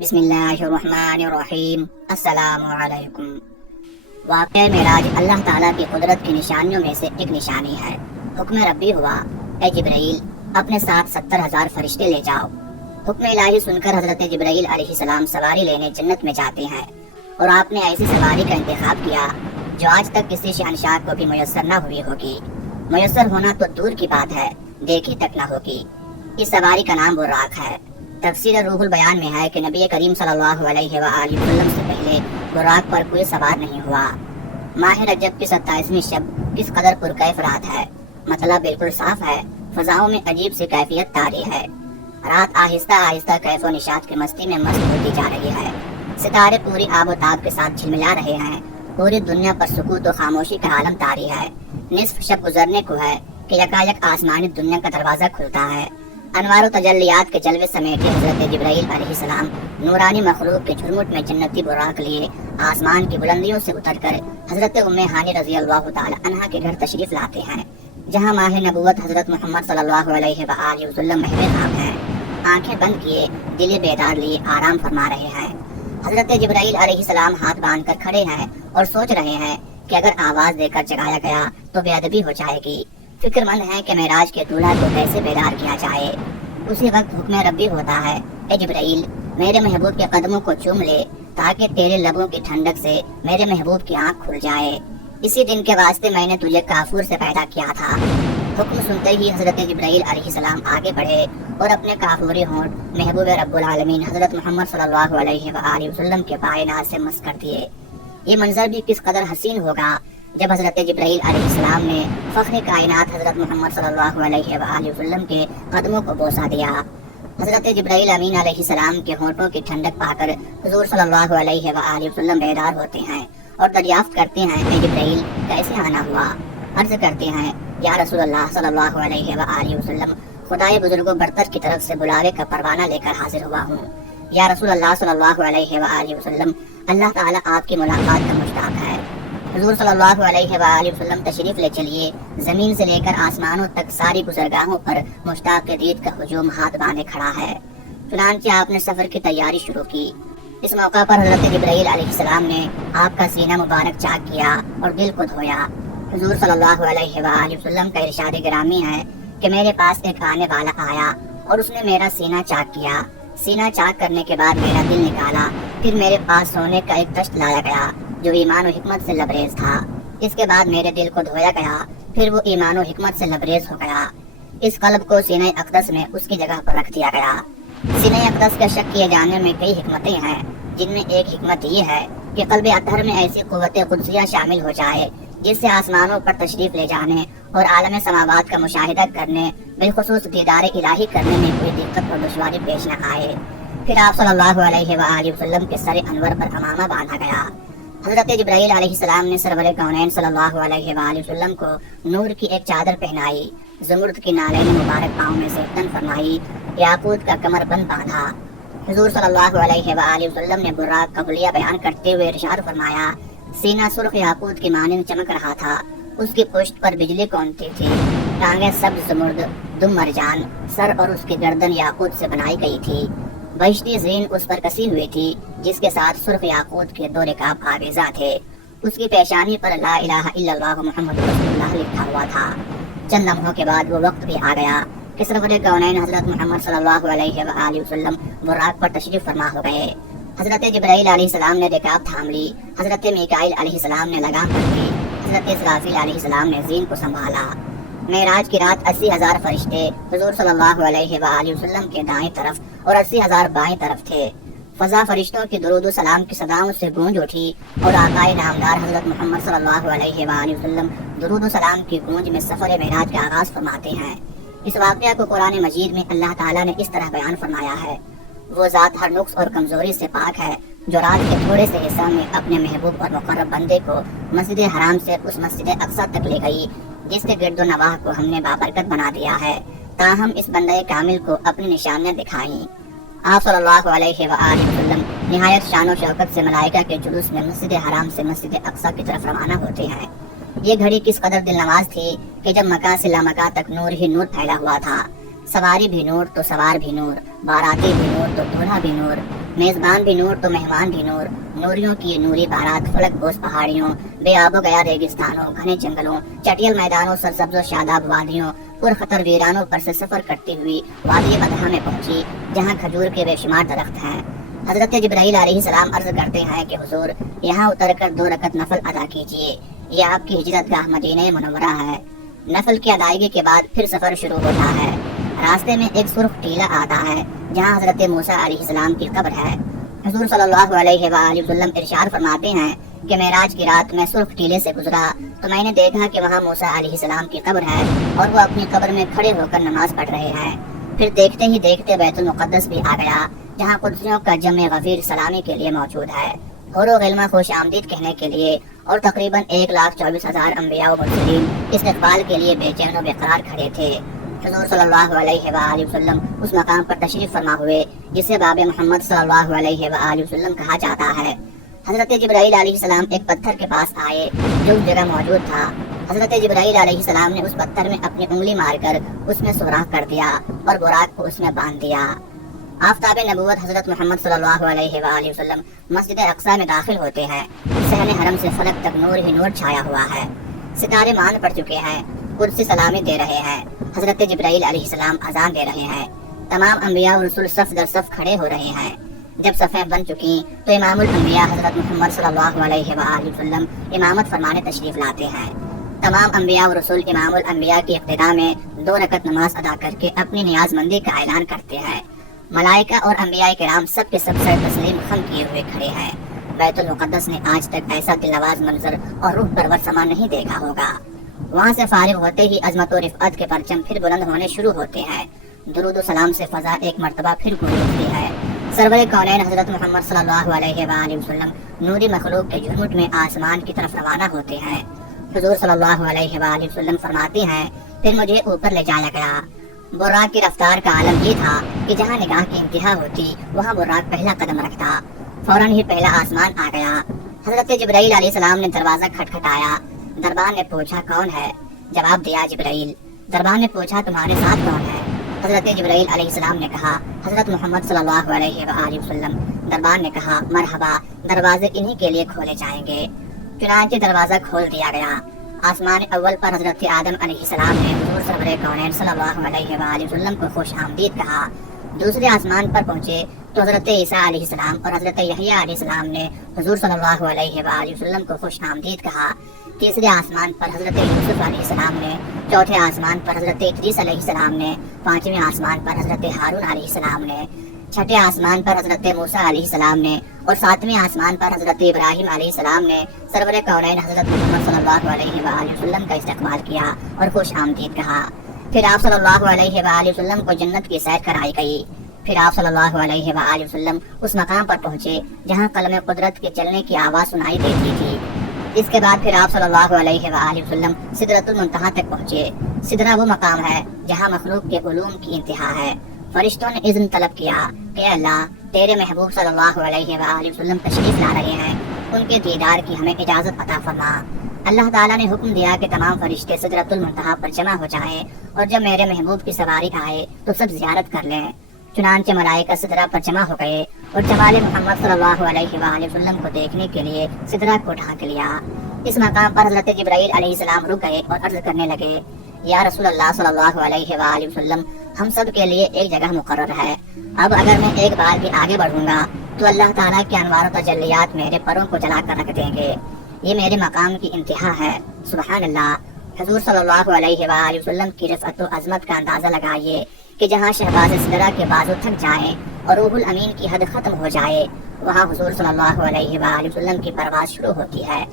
بسم اللہ الرحمن الرحیم۔ السلام علیکم۔ واقعہ معراج اللہ تعالیٰ کی قدرت کی نشانیوں میں سے ایک نشانی ہے۔ حکم ربی ہوا، اے جبرائیل اپنے ساتھ 70,000 فرشتے لے جاؤ۔ حکم الہی سن کر حضرت جبرائیل علیہ السلام سواری لینے جنت میں جاتے ہیں، اور آپ نے ایسی سواری کا انتخاب کیا جو آج تک کسی شہنشاہ کو بھی میسر نہ ہوئی ہوگی۔ میسر ہونا تو دور کی بات ہے، دیکھی تک نہ ہوگی۔ اس سواری کا نام براق ہے۔ تفسیر روح البیان میں ہے کہ نبی کریم صلی اللہ علیہ وآلہ وسلم سے پہلے براق پر کوئی سوار نہیں ہوا۔ ماہ رجب کی 27ویں شب کس قدر پرکیف رات ہے، مطلب بالکل صاف ہے، فضاؤں میں عجیب سی کیفیت طاری ہے۔ رات آہستہ آہستہ کیف و نشاط کی مستی میں مست ہوتی جا رہی ہے۔ ستارے پوری آب و تاب کے ساتھ جھلملا رہے ہیں۔ پوری دنیا پر سکوت و خاموشی کا عالم طاری ہے۔ نصف شب گزرنے کو ہے کہ یکایک آسمانی دنیا کا دروازہ کھلتا ہے۔ انوار و تجلیات کے جلوے سمیٹے حضرت جبرائیل علیہ السلام نورانی مخلوق کے جھرمٹ میں جنتی براق لیے آسمان کی بلندیوں سے اتر کر حضرت ام ہانی رضی اللہ تعالی عنہا کے گھر تشریف لاتے ہیں، جہاں ماہ نبوت حضرت محمد صلی اللہ علیہ وآلہ وسلم محو خواب ہیں۔ آنکھیں بند کیے، دل بیدار لیے آرام فرما رہے ہیں۔ حضرت جبرائیل علیہ السلام ہاتھ باندھ کر کھڑے ہیں اور سوچ رہے ہیں کہ اگر آواز دے کر جگایا گیا تو بے ادبی ہو جائے گی۔ فکر مند ہے کہ معراج کے دولہا کو کیسے بیدار کیا جائے۔ اسی وقت حکم ربی ہوتا ہے، اے جبرائیل میرے محبوب کے قدموں کو چوم لے تاکہ تیرے لبوں کی ٹھنڈک سے میرے محبوب کی آنکھ کھل جائے۔ اسی دن کے واسطے میں نے تجھے کافور سے پیدا کیا تھا۔ حکم سنتے ہی حضرت جبرائیل علیہ السلام آگے بڑھے اور اپنے کافوری ہونٹ محبوب رب العالمین حضرت محمد صلی اللہ علیہ وآلہ وسلم کے پائے ناز سے مس کر دیے۔ یہ منظر بھی کس قدر حسین ہوگا جب حضرت جبرائیل علیہ السلام نے فخر کائنات حضرت محمد صلی اللہ علیہ وآلہ وسلم کے قدموں کو بوسہ دیا۔ حضرت جبرائیل امین علیہ السلام کے ہونٹوں کی ٹھنڈک پا کر حضور صلی اللہ علیہ وآلہ وسلم بیدار ہوتے ہیں اور دریافت کرتے ہیں، اے جبرائیل کیسے آنا ہوا؟ عرض کرتے ہیں، یا رسول اللہ صلی اللہ علیہ وآلہ وسلم خدائے بزرگ و برتر کی طرف سے بلاوے کا پروانہ لے کر حاضر ہوا ہوں۔ یا رسول اللہ صلی اللہ علیہ وآلہ وسلم اللہ تعالیٰ آپ کی ملاقات کا مشتاق ہے۔ حضور صلی اللہ علیہ وآلہ وسلم تشریف لے چلیے۔ زمین سے لے کر آسمانوں تک ساری گزرگاہوں پر مشتاق دید کا ہجوم ہاتھ باندھے کھڑا ہے۔ چنانچہ آپ نے سفر کی تیاری شروع کی۔ اس موقع پر حضرت جبرائیل علیہ السلام نے آپ کا سینہ مبارک چاک کیا اور دل کو دھویا۔ حضور صلی اللہ علیہ وآلہ وسلم کا ارشاد گرامی ہے کہ میرے پاس ایک آنے والا آیا اور اس نے میرا سینہ چاک کیا۔ سینہ چاک کرنے کے بعد میرا دل نکالا، پھر میرے پاس سونے کا ایک تشت لایا گیا جو ایمان و حکمت سے لبریز تھا۔ اس کے بعد میرے دل کو دھویا گیا، پھر وہ ایمان و حکمت سے لبریز ہو گیا۔ اس قلب کو سینہ اقدس میں اس کی جگہ پر رکھ دیا گیا۔ سینہ اقدس کا شک کیے جانے میں کئی حکمتیں ہیں، جن میں ایک حکمت یہ ہے کہ قلب اطہر میں ایسی قوت قدسیہ شامل ہو جائے جس سے آسمانوں پر تشریف لے جانے اور عالم سماوات کا مشاہدہ کرنے، بالخصوص دیدار الہی کرنے میں کوئی دقت اور دشواری پیش نہ آئے۔ پھر آپ صلی اللہ علیہ وآلہ وسلم کے سر انور پر امامہ باندھا گیا۔ حضرت جبرائیل علیہ السلام نے سرور کونین صلی اللہ علیہ وآلہ وسلم کو نور کی ایک چادر پہنائی، زمرد کی نالین مبارک پاؤں میں سے تن فرمائی، یاقوت کا کمر بند باندھا۔ حضور صلی اللہ علیہ وآلہ وسلم نے براق کا حلیہ بیان کرتے ہوئے ارشاد فرمایا، سینہ سرخ یاقوت کی مانند چمک رہا تھا، اس کی پشت پر بجلی کونتی تھی، ٹانگیں سبز زمرد، دم مرجان، سر اور اس کی گردن یاقوت سے بنائی گئی تھی۔ بہشتی زین اس پر کسی ہوئی تھی جس کے ساتھ سرخ یاقوت کے 2 رکاب آویزاں تھے۔ اس کی پیشانی پر لا الہ الا اللہ محمد رسول اللہ لکھا ہوا تھا۔ چند لمحوں کے بعد وہ وقت بھی آ گیا کہ سرور کونین حضرت محمد صلی اللہ علیہ وآلہ وسلم براق پر تشریف فرما ہو گئے۔ حضرت جبرائیل علیہ السلام نے رکاب تھام لی، حضرت میکائیل علیہ السلام نے لگام پکڑ لی، حضرت اسرافیل علیہ السلام نے زین کو سنبھالا۔ معراج کی رات 80,000 فرشتے حضور صلی اللہ علیہ وآلہ وسلم کے دائیں طرف اور 80,000 بائیں طرف تھے۔ فضا فرشتوں کی درود و سلام کی صداؤں سے گونج اٹھی اور آقائے نامدار حضرت محمد صلی اللہ علیہ وآلہ وسلم درود و سلام کی گونج میں سفر معراج کا آغاز فرماتے ہیں۔ اس واقعہ کو قرآن مجید میں اللہ تعالیٰ نے اس طرح بیان فرمایا ہے، وہ ذات ہر نقص اور کمزوری سے پاک ہے جو رات کے تھوڑے سے حصہ میں اپنے محبوب اور مقرب بندے کو مسجد حرام سے اس مسجد اقصیٰ تک لے گئی جس کے گرد و نواح کو ہم نے بابرکت بنا دیا ہے، تاہم اس بندے کامل کو اپنی نشانیاں دکھائیں۔ آپ صلی اللہ علیہ وآلہ وسلم نہایت شان و شوکت سے ملائکہ کے جلوس میں مسجد حرام سے مسجد اقصیٰ کی طرف روانہ ہوتے ہیں۔ یہ گھڑی کس قدر دل نواز تھی کہ جب مکہ سے لامکہ تک نور ہی نور پھیلا ہوا تھا، سواری بھی نور تو سوار بھی نور، باراتی بھی نور تو دولہا بھی نور، میزبان بھی نور تو مہمان بھی نور، نوریوں کی یہ نوری بارات فلک بوس پہاڑیوں، بے آب و گیا ریگستانوں، گھنے جنگلوں، چٹیل میدانوں، سرسبز و شاداب وادیوں، پرخطر ویرانوں پر سے سفر کرتی ہوئی وادی بدھا میں پہنچی، جہاں کھجور کے بے شمار درخت ہیں۔ حضرت جبرائیل علیہ السلام عرض کرتے ہیں کہ حضور یہاں اتر کر 2 رکعت نفل ادا کیجیے، یہ آپ کی ہجرت گاہ مدینہ منورہ ہے۔ نفل کی ادائیگی کے بعد پھر سفر شروع ہوتا ہے۔ راستے میں ایک سرخ ٹیلہ آتا ہے جہاں حضرت موسیٰ علیہ السلام کی قبر ہے۔ حضور صلی اللہ علیہ وآلہ وسلم ارشاد فرماتے ہیں کہ معراج کی رات میں سرخ ٹیلے سے گزرا تو میں نے دیکھا کہ وہاں موسیٰ علیہ السلام کی قبر ہے اور وہ اپنی قبر میں کھڑے ہو کر نماز پڑھ رہے ہیں۔ پھر دیکھتے ہی دیکھتے بیت المقدس بھی آ گیا جہاں قدسیوں کا جمع غفیر سلامی کے لیے موجود ہے، حور و غلمہ خوش آمدید کہنے کے لیے، اور تقریباً 1,24,000 انبیاء و مرسلین استقبال کے لیے بے چین و بے قرار کھڑے تھے۔ حضور صلی اللہ علیہ وآلہ وسلم اس مقام پر تشریف فرما ہوئے جسے باب محمد صلی اللہ علیہ وآلہ وسلم کہا جاتا ہے۔ حضرت جبرائیل علیہ السلام ایک پتھر کے پاس آئے جو اس جگہ موجود تھا۔ حضرت جبرائیل علیہ السلام نے اس پتھر میں اپنی انگلی مار کر اس میں سوراخ کر دیا اور براق کو اس میں باندھ دیا۔ آفتاب نبوت حضرت محمد صلی اللہ علیہ وآلہ وسلم مسجد اقصی میں داخل ہوتے ہیں۔ صحن حرم سے فلک تک نور ہی نور چھایا ہوا ہے، ستارے مان پڑ چکے ہیں، قدس سلامی دے رہے ہیں، حضرت جبرائیل علیہ السلام اذان دے رہے ہیں، تمام انبیاء و رسول صف در صف کھڑے ہو رہے ہیں۔ جب صفیں بن چکی تو امام الانبیاء حضرت محمد صلی اللہ علیہ وآلہ وسلم امامت فرمانے تشریف لاتے ہیں۔ تمام انبیاء و رسول امام الانبیاء کی اقتداء میں 2 رکعت نماز ادا کر کے اپنی نیاز مندی کا اعلان کرتے ہیں۔ ملائکہ اور انبیاء کرام سب کے سب سر تسلیم خم کیے ہوئے کھڑے ہیں۔ بیت المقدس نے آج تک ایسا دلنواز منظر اور روح پرور سما نہیں دیکھا ہوگا۔ وہاں سے فارغ ہوتے ہی عظمت و رفعت کے پرچم پھر بلند ہونے شروع ہوتے ہیں۔ درود و سلام سے فضا ایک مرتبہ پھر گونج اٹھتی ہے۔ سرور کونین حضرت محمد صلی اللہ علیہ وآلہ وسلم نوری مخلوق کے جھرمٹ میں آسمان کی طرف روانہ ہوتے ہیں۔ حضور صلی اللہ علیہ وآلہ وسلم فرماتے ہیں پھر مجھے اوپر لے جایا گیا۔ براق کی رفتار کا عالم یہ تھا کہ جہاں نگاہ کی انتہا ہوتی وہاں براق پہلا قدم رکھتا، فوراً ہی پہلا آسمان آ گیا۔ حضرت جبرائیل علیہ السلام نے دروازہ کھٹکھٹایا۔ دربان نے پوچھا کون ہے؟ جواب دیا جبرائیل۔ دربان نے پوچھا تمہارے ساتھ کون ہے؟ حضرت جبرائیل علیہ السلام نے کہا حضرت محمد صلی اللہ علیہ وآلہ وسلم۔ دربان نے کہا مرحبا، دروازے انہی کے لیے کھولے جائیں گے۔ چنانچہ دروازہ کھول دیا گیا۔ آسمان اول پر حضرت آدم علیہ السلام نے حضور سرور کونین صلی اللہ علیہ وآلہ وسلم کو خوش آمدید کہا۔ دوسرے آسمان پر پہنچے تو حضرت عیسیٰ علیہ السلام اور حضرت یحییٰ علیہ السلام نے حضور صلی اللہ علیہ وآلہ وسلم کو خوش آمدید کہا۔ تیسرے آسمان پر حضرت یوسف علیہ السلام نے، چوتھے آسمان پر حضرت ادریس علیہ السلام نے، پانچویں آسمان پر حضرت ہارون علیہ السلام نے، چھٹے آسمان پر حضرت موسیٰ علیہ السلام نے، اور ساتویں آسمان پر حضرت ابراہیم علیہ السلام نے سرور کونین حضرت محمد صلی اللہ علیہ وآلہ وسلم کا استقبال کیا اور خوش آمدید کہا۔ پھر آپ صلی اللہ علیہ وآلہ وسلم کو جنت کی سیر کرائی گئی۔ پھر آپ صلی اللہ علیہ وآلہ وسلم اس مقام پر پہنچے جہاں قلم قدرت کے چلنے کی آواز سنائی دیتی تھی۔ اس کے بعد پھر آپ صلی اللہ علیہ وآلہ وسلم سدرۃ المنتہا تک پہنچے۔ سدرہ وہ مقام ہے جہاں مخلوق کے علوم کی انتہا ہے۔ فرشتوں نے اذن طلب کیا کہ اللہ تیرے محبوب صلی اللہ علیہ وآلہ وسلم تشریف لا رہے ہیں، ان کے دیدار کی ہمیں اجازت عطا فرما۔ اللہ تعالیٰ نے حکم دیا کہ تمام فرشتے سدرۃ المنتہا پر جمع ہو جائیں اور جب میرے محبوب کی سواری آئے تو سب زیارت کر لیں۔ چنانچہ ملائکہ سدرہ پر جمع ہو گئے اور جمال محمد صلی اللہ علیہ وآلہ وسلم کو دیکھنے کے لیے سدرہ کو ڈھانک لیا۔ اس مقام پر حضرت جبرائیل علیہ السلام رک گئے اور عرض کرنے لگے یا رسول اللہ صلی اللہ علیہ وآلہ وسلم، ہم سب کے لیے ایک جگہ مقرر ہے، اب اگر میں ایک بار بھی آگے بڑھوں گا تو اللہ تعالیٰ کے انوار و تجلیات میرے پروں کو جلا کر رکھ دیں گے، یہ میرے مقام کی انتہا ہے۔ سبحان اللہ۔ حضور صلی اللہ علیہ وآلہ وسلم کی رفعت و عظمت کا اندازہ لگائیے کہ جہاں شہباز سدرہ کے بازو تھک جائیں اور روح الامین کی حد ختم ہو جائے وہاں حضور صلی اللہ علیہ وآلہ وسلم کی پرواز شروع ہوتی ہے۔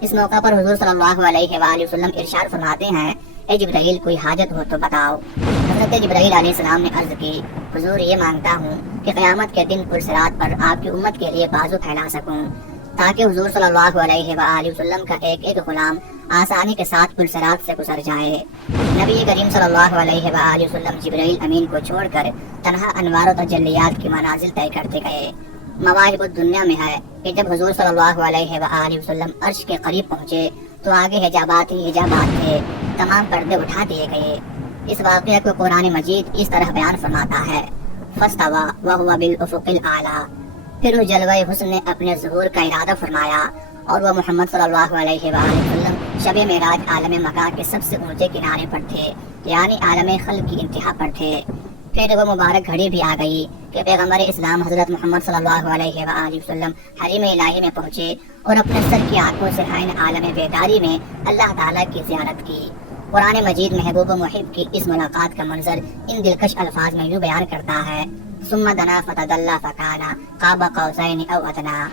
اس موقع پر حضور صلی اللہ علیہ وآلہ وسلم ارشاد فرماتے ہیں اے جبرائیل کوئی حاجت ہو تو بتاؤ۔ حضرت جبرائیل علیہ السلام نے عرض کی حضور یہ مانگتا ہوں کہ قیامت کے دن پرصراط پر آپ کی امت کے لیے بازو پھیلا سکوں تاکہ حضور صلی اللہ علیہ وآلہ وسلم کا ایک ایک غلام آسانی کے ساتھ پرصراط سے گزر جائے۔ نبی کریم صلی اللہ علیہ وآلہ وسلم جبرائیل امین کو چھوڑ کر تنہا انوار و تجلیات کی منازل طے کرتے گئے۔ مواہب الدنیا میں ہے کہ جب حضور صلی اللہ علیہ وآلہ وسلم عرش کے قریب پہنچے تو آگے حجابات ہی حجابات تھے، تمام پردے اٹھا دیے گئے۔ اس واقعہ کو قرآن مجید اس طرح بیان فرماتا ہے فاستوى وهو بالافق الاعلی، پھر اس جلوہ حسن نے اپنے ظہور کا ارادہ فرمایا اور وہ محمد صلی اللہ علیہ وآلہ وسلم شب معراج عالم مکان کے سب سے اونچے کنارے پر تھے، یعنی عالم خلق کی انتہا پر تھے۔ پھر وہ مبارک گھڑی بھی آ گئی کہ پیغمبر اسلام حضرت محمد صلی اللہ علیہ وآلہ وسلم حریم الہی میں پہنچے اور اپنے سر کی آنکھوں سے عین عالم بیداری میں اللہ تعالیٰ کی زیارت کی۔ قرآن مجید محبوب و محب کی اس ملاقات کا منظر ان دلکش الفاظ میں یوں بیان کرتا ہے: ثم دنا فتدلی فکان قاب قوسین او ادنا۔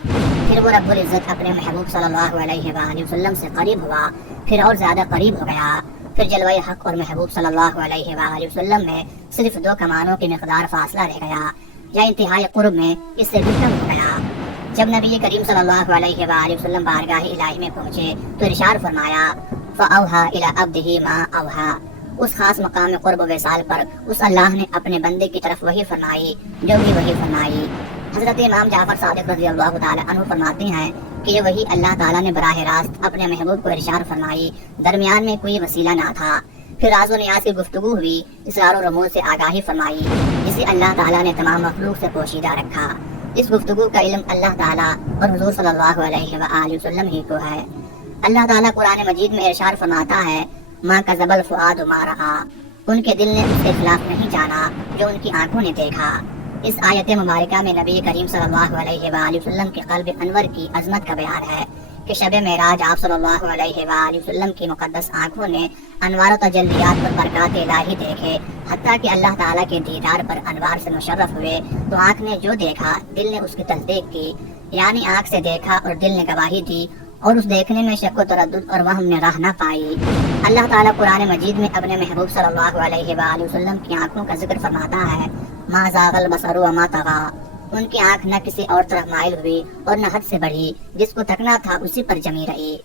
پھر وہ رب العزت اپنے محبوب صلی اللہ علیہ وآلہ وسلم سے قریب ہوا، پھر اور زیادہ قریب ہو گیا۔ پھر جلوہ حق اور محبوب صلی اللہ علیہ وآلہ وسلم میں صرف 2 کمانوں کی مقدار فاصلہ رہ گیا، یا انتہائی قرب میں اس سے بھی کم ہو گیا۔ جب نبی کریم صلی اللہ علیہ وآلہ وسلم بارگاہ الہی میں پہنچے تو ارشاد فرمایا: فَأَوْحَىٰ إِلَىٰ عَبْدِهِ مَا أَوْحَىٰ۔ اس خاص مقام قرب و وصال پر اس اللہ نے اپنے بندے کی طرف وحی فرمائی جو بھی وحی فرمائی۔ حضرت امام جعفر صادق رضی اللہ تعالی عنہ فرماتے ہیں کہ یہ وحی اللہ تعالیٰ نے براہ راست اپنے محبوب کو ارشاد فرمائی، درمیان میں کوئی وسیلہ نہ تھا۔ پھر راز و نیاز کی گفتگو ہوئی، اسرار و رموز سے آگاہی فرمائی، جسے اللہ تعالیٰ نے تمام مخلوق سے پوشیدہ رکھا۔ اس گفتگو کا علم اللہ تعالیٰ اور حضور صلی اللہ علیہ وآلہ وسلم ہی کو ہے۔ اللہ تعالیٰ قرآن مجید میں ارشاد فرماتا ہے: مَا كَذَبَ الْفُؤَادُ مَا رَأَىٰ۔ ان کے دل نے اس کے خلاف نہیں جانا جو ان کی آنکھوں نے دیکھا۔ اس آیت مبارکہ میں نبی کریم صلی اللہ علیہ وآلہ وسلم کے قلب انور کی عظمت کا بیان ہے کہ شب معراج آپ صلی اللہ علیہ وآلہ وسلم کی مقدس آنکھوں نے انوار و تجلیات پر برکات الہی دیکھے، حتیٰ کہ اللہ تعالیٰ کے دیدار پر انوار سے مشرف ہوئے تو آنکھ نے جو دیکھا دل نے اس کی تصدیق کی، یعنی آنکھ سے دیکھا اور دل نے گواہی دی، اور اس دیکھنے میں شک و تردد اور وہم نے راہ نہ پائی۔ اللہ تعالیٰ قرآن مجید میں اپنے محبوب صلی اللہ علیہ وآلہ وسلم کی آنکھوں کا ذکر فرماتا ہے: ما زاغ البصر وما طغى۔ ان کی آنکھ نہ کسی اور طرف مائل ہوئی اور نہ حد سے بڑھی، جس کو تکنا تھا اسی پر جمی رہی۔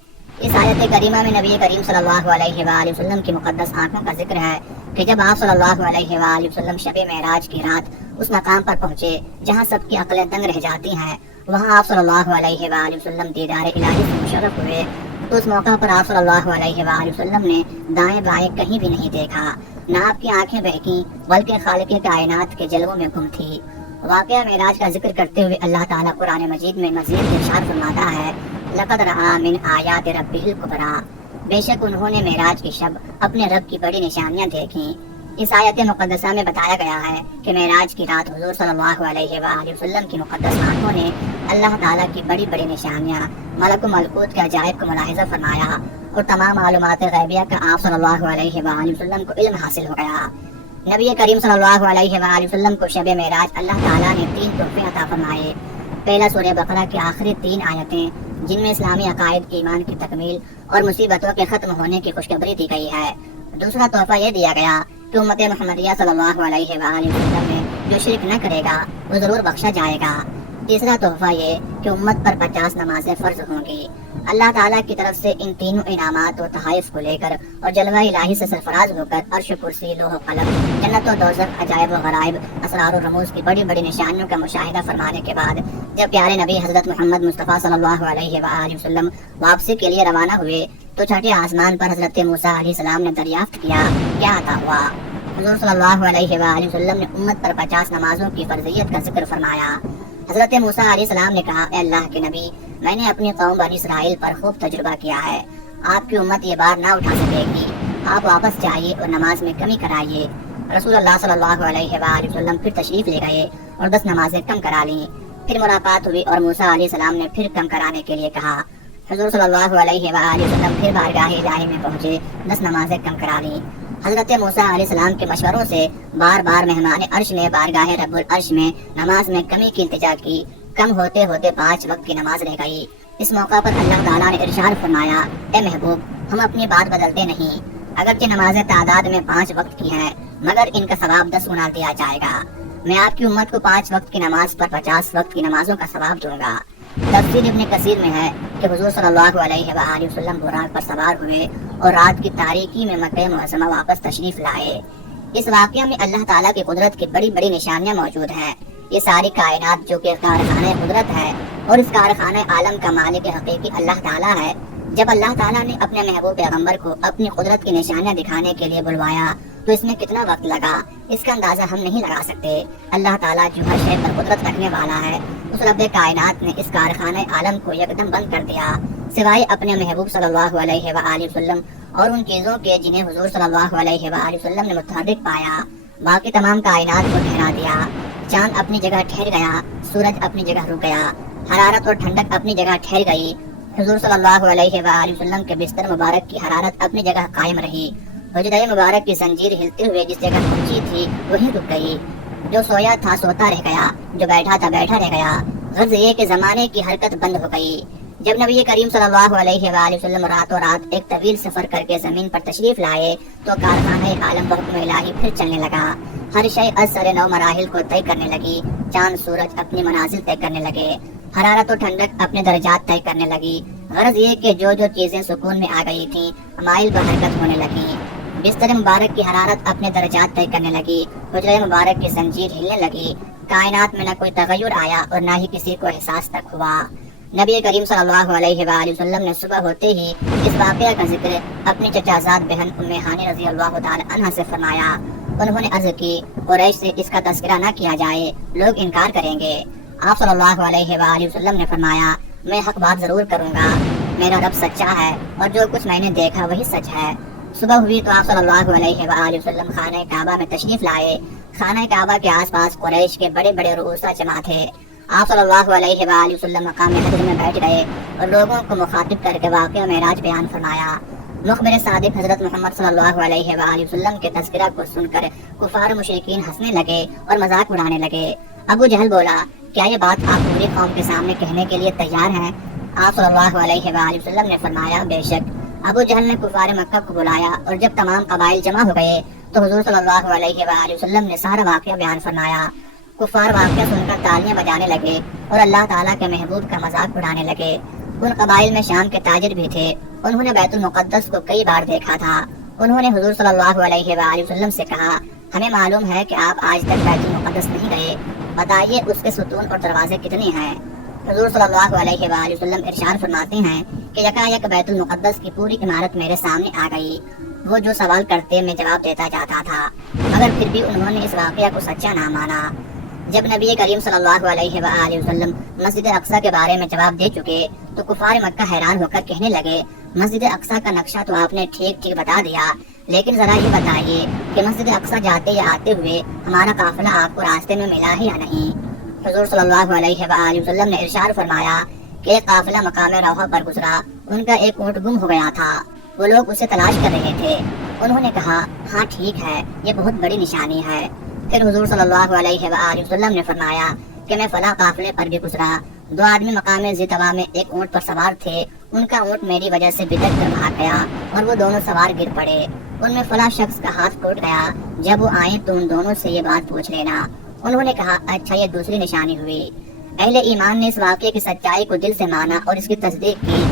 اس آیت کریمہ میں نبی کریم صلی اللہ علیہ وآلہ وسلم کی مقدس آنکھوں کا ذکر ہے کہ جب آپ صلی اللہ علیہ وآلہ وسلم شب معراج کی رات اس مقام پر پہنچے جہاں سب کی عقلیں دنگ رہ جاتی ہیں، وہاں آپ صلی اللہ علیہ وآلہ وسلم دیدار الہی سے مشرف ہوئے، تو اس موقع پر آپ صلی اللہ علیہ وآلہ وسلم نے دائیں بائیں کہیں بھی نہیں دیکھا، نہ آپ کی آنکھیں بہکیں بلکہ خالق کائنات کے جلووں میں گم تھی۔ واقعہ معراج کا ذکر کرتے ہوئے اللہ تعالیٰ قرآن مجید میں مزید ارشاد فرماتا ہے: لقد رأى من آیات ربہ الکبریٰ۔ بے شک انہوں نے معراج کی شب اپنے رب کی بڑی نشانیاں دیکھیں۔ اس آیت مقدسہ میں بتایا گیا ہے کہ معراج کی رات حضور صلی اللہ علیہ وآلہ وسلم کی مقدس آنکھوں نے اللہ تعالیٰ کی بڑی بڑی نشانیاں، ملک و ملکوت کے عجائب کو ملاحظہ فرمایا، اور تمام معلومات غیبیہ کا آپ صلی اللہ علیہ وآلہ وسلم کو علم حاصل ہو گیا۔ نبی کریم صلی اللہ علیہ وآلہ وسلم کو شب معراج اللہ تعالیٰ نے 3 تحفے عطا فرمائے۔ پہلا سورہ بقرہ کی آخری 3 آیتیں جن میں اسلامی عقائد، ایمان کی تکمیل اور مصیبتوں کے ختم ہونے کی خوشخبری دی گئی ہے۔ دوسرا تحفہ یہ دیا گیا کہ امت محمدیہ صلی اللہ علیہ وآلہ وسلم میں جو شرک نہ کرے گا وہ ضرور بخشا جائے گا۔ تیسرا تحفہ یہ کہ امت پر 50 نمازیں فرض ہوں گی۔ اللہ تعالیٰ کی طرف سے ان تینوں انعامات و تحائف کو لے کر اور جلوہ الہی سے سرفراز ہو کر عرش، کرسی، لوح و قلم، جنت و دوزخ، عجائب و غرائب، اسرار و رموز کی بڑی بڑی نشانیوں کا مشاہدہ فرمانے کے بعد جب پیارے نبی حضرت محمد مصطفیٰ صلی اللہ علیہ وآلہ وسلم واپسی کے لیے روانہ ہوئے تو چھٹے آسمان پر حضرت موسیٰ علیہ السلام نے دریافت کیا کیا عطا ہوا۔ حضور صلی اللہ علیہ وآلہ وسلم نے امت پر 50 نمازوں کی فرضیت کا ذکر فرمایا۔ حضرت موسیٰ علیہ السلام نے کہا: اے اللہ کے نبی، میں نے اپنی قوم بنی اسرائیل پر خوب تجربہ کیا ہے، آپ کی امت یہ بار نہ اٹھا سکے گی، آپ واپس جائیے اور نماز میں کمی کرائیے۔ رسول اللہ صلی اللہ علیہ وآلہ وسلم پھر تشریف لے گئے اور 10 نمازیں کم کرا لیں۔ پھر ملاقات ہوئی اور موسیٰ علیہ السلام نے پھر کم کرانے کے لیے کہا۔ حضور صلی اللہ علیہ وآلہ وسلم پھر بارگاہ الہی میں پہنچے، 10 نمازیں کم کرا لیں۔ حضرت موسیٰ علیہ السلام کے مشوروں سے بار بار مہمان عرش نے بارگاہ رب العرش میں نماز میں کمی کی التجا کی، کم ہوتے ہوتے 5 وقت کی نماز رہ گئی۔ اس موقع پر اللہ تعالیٰ نے ارشاد فرمایا: اے محبوب، ہم اپنی بات بدلتے نہیں، اگرچہ نمازیں تعداد میں 5 وقت کی ہیں مگر ان کا ثواب 10 گنا دیا جائے گا۔ میں آپ کی امت کو 5 وقت کی نماز پر 50 وقت کی نمازوں کا ثواب دوں گا۔ تفسیر ابن کثیر میں ہے کہ حضور صلی اللہ علیہ وآلہ وسلم براق پر سوار ہوئے اور رات کی تاریکی میں مکہ معظمہ واپس تشریف لائے۔ اس واقعہ میں اللہ تعالیٰ کی قدرت کی بڑی بڑی نشانیاں موجود ہیں۔ یہ ساری کائنات جو کہ کارخانہ قدرت ہے اور اس کارخانہ عالم کا مالک حقیقی اللہ تعالیٰ ہے، جب اللہ تعالیٰ نے اپنے محبوب پیغمبر کو اپنی قدرت کی نشانیاں دکھانے کے لیے بلوایا تو اس میں کتنا وقت لگا اس کا اندازہ ہم نہیں لگا سکتے۔ اللہ تعالیٰ جو ہر شے پر قدرت رکھنے والا ہے، اس رب کائنات نے اس کارخانہ عالم کو یکدم بند کر دیا، سوائے اپنے محبوب صلی اللہ علیہ وآلہ وسلم اور ان چیزوں کے جنہیں حضور صلی اللہ علیہ وآلہ وسلم نے متحرک پایا۔ باقی تمام کائنات کو ٹھہرا دیا، چاند اپنی جگہ ٹھہر گیا، سورج اپنی جگہ رک گیا، حرارت اور ٹھنڈک اپنی جگہ ٹھہر گئی، حضور صلی اللہ علیہ وآلہ وسلم کے بستر مبارک کی حرارت اپنی جگہ قائم رہی، حجرہ مبارک کی زنجیر ہلتے ہوئے جس جگہ پہنچی تھی وہیں رک گئی، جو سویا تھا سوتا رہ گیا، جو بیٹھا تھا بیٹھا رہ گیا، غرض یہ کہ زمانے کی حرکت بند ہو گئی۔ جب نبی کریم صلی اللہ علیہ وآلہ وسلم راتوں رات ایک طویل سفر کر کے زمین پر تشریف لائے تو کارخانہ عالم بحکم الہی پھر چلنے لگا، ہر شے از سر نو مراحل کو طے کرنے لگی، چاند سورج اپنی منازل طے کرنے لگے، حرارت و ٹھنڈک اپنے درجات طے کرنے لگی، غرض یہ کہ جو چیزیں سکون میں آ گئی تھیں مائل بحرکت ہونے لگیں، بستر مبارک کی حرارت اپنے درجات طے کرنے لگی، حجرہ مبارک کی زنجیر ہلنے لگی، کائنات میں نہ کوئی تغیر آیا اور نہ ہی کسی کو احساس تک ہوا۔ نبی کریم صلی اللہ علیہ وآلہ وسلم نے صبح ہوتے ہی اس واقعہ کا ذکر اپنی چچازاد بہن ام ہانی رضی اللہ تعالی عنہ سے فرمایا۔ انہوں نے عرض کی قریش سے اس کا تذکرہ نہ کیا جائے، لوگ انکار کریں گے۔ آپ صلی اللہ علیہ وآلہ وسلم نے فرمایا میں حق بات ضرور کروں گا، میرا رب سچا ہے اور جو کچھ میں نے دیکھا وہی سچ ہے۔ صبح ہوئی تو آپ صلی اللہ علیہ وآلہ وسلم خانہ کعبہ میں تشریف لائے۔ خانہ کعبہ کے آس پاس قریش کے بڑے بڑے رؤوسا جمع تھے۔ آپ صلی اللہ علیہ وآلہ وسلم مقام حضر میں بیٹھ گئے اور لوگوں کو مخاطب کر کے واقعہ معراج بیان فرمایا۔ مخبر صادق حضرت محمد صلی اللہ علیہ وآلہ وسلم کے تذکرہ کو سن کر کفار و مشرکین ہنسنے لگے اور مذاق اڑانے لگے۔ ابو جہل بولا کیا یہ بات آپ پوری قوم کے سامنے کہنے کے لیے تیار ہیں؟ آپ صلی اللہ علیہ وآلہ وسلم نے فرمایا بے شک۔ ابو جہل نے کفار مکہ کو بلایا اور جب تمام قبائل جمع ہو گئے تو حضور صلی اللہ علیہ وآلہ وسلم نے سارا واقعہ بیان فرمایا۔ کفار واقعہ سن کر تالیاں بجانے لگے اور اللہ تعالیٰ کے محبوب کا مذاق اڑانے لگے۔ ان قبائل میں شام کے تاجر بھی تھے، انہوں نے بیت المقدس کو کئی بار دیکھا تھا۔ انہوں نے حضور صلی اللہ علیہ وآلہ وسلم سے کہا ہمیں معلوم ہے کہ آپ آج تک بیت المقدس نہیں گئے، بتائیے اس کے ستون اور دروازے کتنے ہیں؟ حضور صلی اللہ علیہ وآلہ وسلم ارشاد فرماتے ہیں کہ یکایک بیت المقدس کی پوری عمارت میرے سامنے آ گئی، وہ جو سوال کرتے میں جواب دیتا جاتا تھا، مگر پھر بھی انہوں نے اس واقعہ کو سچا نہ مانا۔ جب نبی کریم صلی اللہ علیہ وآلہ وسلم مسجد اقصی کے بارے میں جواب دے چکے تو کفار مکہ حیران ہو کر کہنے لگے مسجد اقصی کا نقشہ تو آپ نے ٹھیک ٹھیک بتا دیا، لیکن ذرا یہ بتائیے کہ مسجد اقصی جاتے یا آتے ہوئے ہمارا قافلہ آپ کو راستے میں ملا ہے یا نہیں؟ حضور صلی اللہ علیہ وآلہ وسلم نے ارشاد فرمایا کہ ایک قافلہ مقام روحہ پر گزرا، ان کا ایک اونٹ گم ہو گیا تھا، وہ لوگ اسے تلاش کر رہے تھے۔ انہوں نے کہا ہاں ٹھیک ہے، یہ بہت بڑی نشانی ہے۔ پھر حضور صلی اللہ علیہ وآلہ وسلم نے فرمایا کہ میں فلاں قافلے پر بھی گزرا، دو آدمی مقام ذی-طوا میں ایک اونٹ پر سوار تھے، ان کا اونٹ میری وجہ سے بگڑ کر بھاگ گیا اور وہ دونوں سوار گر پڑے، ان میں فلاں شخص کا ہاتھ ٹوٹ گیا، جب وہ آئیں تو ان دونوں سے یہ بات پوچھ لینا۔ انہوں نے کہا اچھا یہ دوسری نشانی ہوئی۔ اہل ایمان نے اس واقعے کی سچائی کو دل سے مانا اور اس کی تصدیق کی،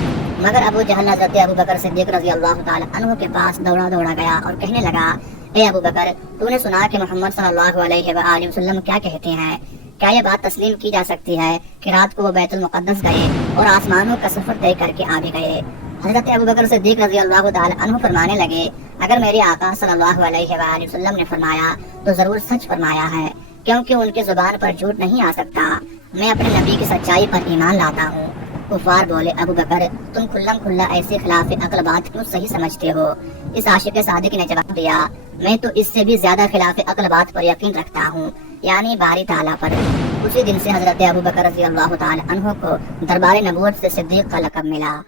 مگر ابو جہل حضرت ابو بکر صدیق رضی اللہ تعالی عنہ کے پاس دوڑا گیا اور کہنے لگا اے ابو بکر تو نے سنا کہ محمد صلی اللہ علیہ وآلہ وسلم کیا کہتے ہیں؟ کیا یہ بات تسلیم کی جا سکتی ہے کہ رات کو وہ بیت المقدس گئے اور آسمانوں کا سفر طے کر کے آ بھی گئے؟ حضرت ابو بکر صدیق رضی اللہ تعالی عنہ فرمانے لگے اگر میرے آقا صلی اللہ علیہ وآلہ وسلم نے فرمایا تو ضرور سچ فرمایا ہے، کیونکہ ان کی زبان پر جھوٹ نہیں آ سکتا، میں اپنے نبی کی سچائی پر ایمان لاتا ہوں۔ کفار بولے ابو بکر تم کھلا ایسی خلاف عقل بات کیوں صحیح سمجھتے ہو؟ اس عاشق صادق نے جواب دیا میں تو اس سے بھی زیادہ خلاف عقل بات پر یقین رکھتا ہوں، یعنی باری تعالیٰ پر۔ اسی دن سے حضرت ابو بکر رضی اللہ تعالی عنہ کو دربار نبوت سے صدیق کا لقب ملا۔